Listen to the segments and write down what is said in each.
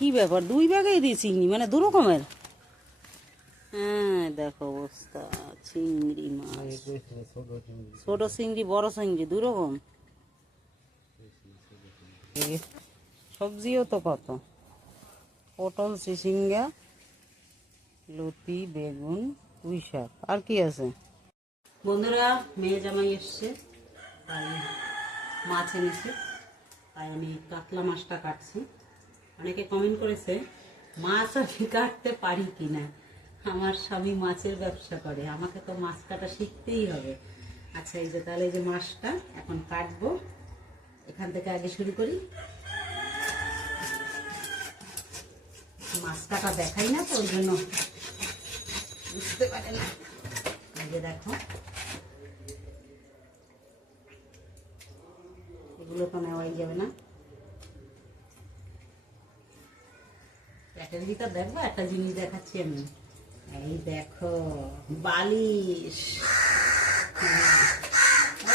কি ব্যাপার, দুই ব্যাগেই দিয়ে চিংড়ি, মানে দু রকমের। হ্যাঁ দেখো অবস্থা, চিংড়ি মাছ, ছোট চিংড়ি বড় চিংড়ি দু রকম। সবজিও তো কত, পটল, চিচিঙ্গা, লতি, বেগুন, পুঁই শাক, আর কি আছে। বন্ধুরা, মেয়ে জামাই এসছে, তাই মাছ এনেছে, তাই আমি কাতলা মাছটা কাটছি। অনেকে কমেন্ট করেছে মাছ আমি কাটতে পারি কিনা। আমার স্বামী মাছের ব্যবসা করে, আমাকে তো মাছ কাটা শিখতেই হবে। আচ্ছা, এই যে তাহলে এই যে মাছটা এখন কাটবো, এখান থেকে আগে শুরু করি। মাছ কাটা দেখাই না তো, ওই জন্য বুঝতে পারে না। এই যে দেখো, এগুলো তো নেওয়াই যাবে না। প্যাকের ভিতর দেখবো, একটা জিনিস দেখাচ্ছি আমি। এই দেখো, বালিশ।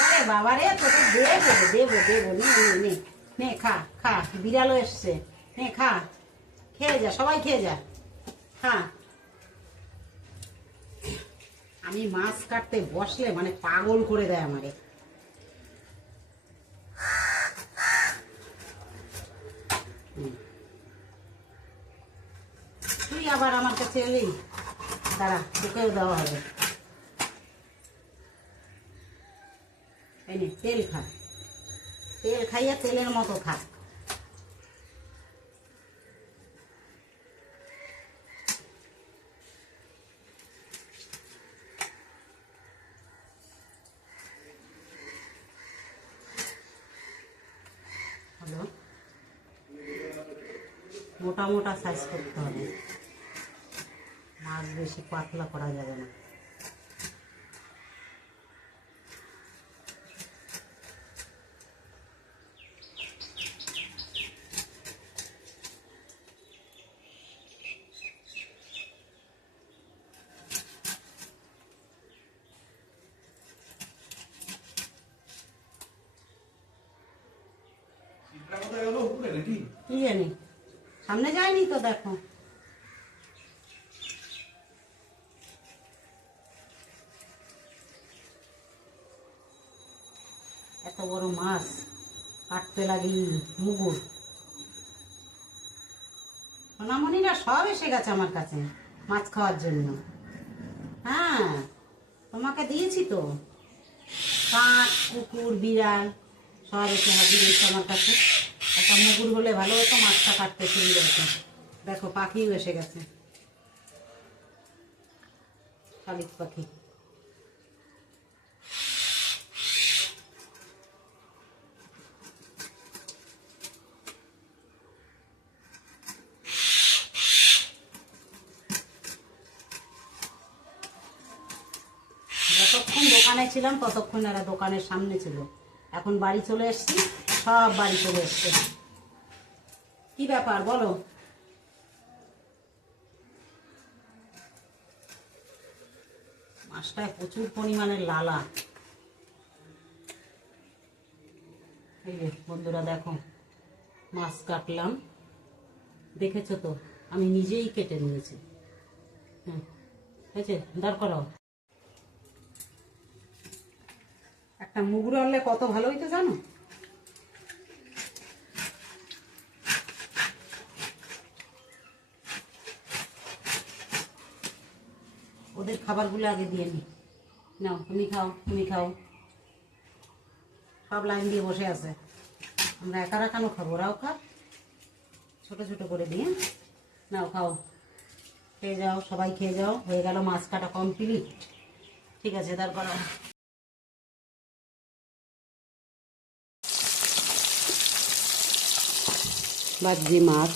আরে বাবা রে, তোকে দেবো দেবো দেবো, নে নে নে, খা খা, বিড়ালও এসছে, নে খা, খেয়ে যা, সবাই খেয়ে যা, খা। আমি মাছ কাটতে বসলে মানে পাগল করে দেয় আমারে। তুই আবার আমার কাছে এলি, দাঁড়া, তোকেও দেওয়া হবে। এই নে, তেল খা, তেল খাইয়া তেলের মতো খা। হ্যালো, মোটা মোটা সাইজ করতে হবে, মাছ বেশি পাতলা করা যাবে না। কি জানি, সামনে যায়নি তো, দেখো। এত বড় মাছ কাটতে লাগি মুগুর। সোনামণিরা সব এসে গেছে আমার কাছে মাছ খাওয়ার জন্য। হ্যাঁ, তোমাকে দিয়েছি তো, কাক, কুকুর, বিড়াল সব এসে হাজির হয়েছে আমার কাছে। একটা মুগুর হলে ভালো হতো, মাছটা কাটতে সুবিধা হতো। দেখো, পাখিও এসে গেছে, শালিক পাখি। যতক্ষণ দোকানে ছিলাম ততক্ষণ এরা দোকানের সামনে ছিল, এখন বাড়ি চলে এসছি, সব বাড়ি চলে এসছে। কি ব্যাপার বলো। মাছটায় প্রচুর পরিমাণে লালা। এই যে বন্ধুরা দেখো, মাছ কাটলাম, দেখেছো তো, আমি নিজেই কেটে নিয়েছি। হুম, হয়েছে, দাঁড় করাও। একটা মুগুর হলে কত ভালো হইতো জানো। ওদের খাবারগুলো আগে দিয়ে নি, নাও তুমি খাও, তুমি খাও। সব লাইন দিয়ে বসে আছে, আমরা একারা কেন খাবো, ওরাও খা, ছোট ছোট করে দিয়ে। নাও খাও, খেয়ে যাও, সবাই খেয়ে যাও। হয়ে গেল মাছ কাটা কমপ্লিট। ঠিক আছে, তারপর ভাজি মাছ।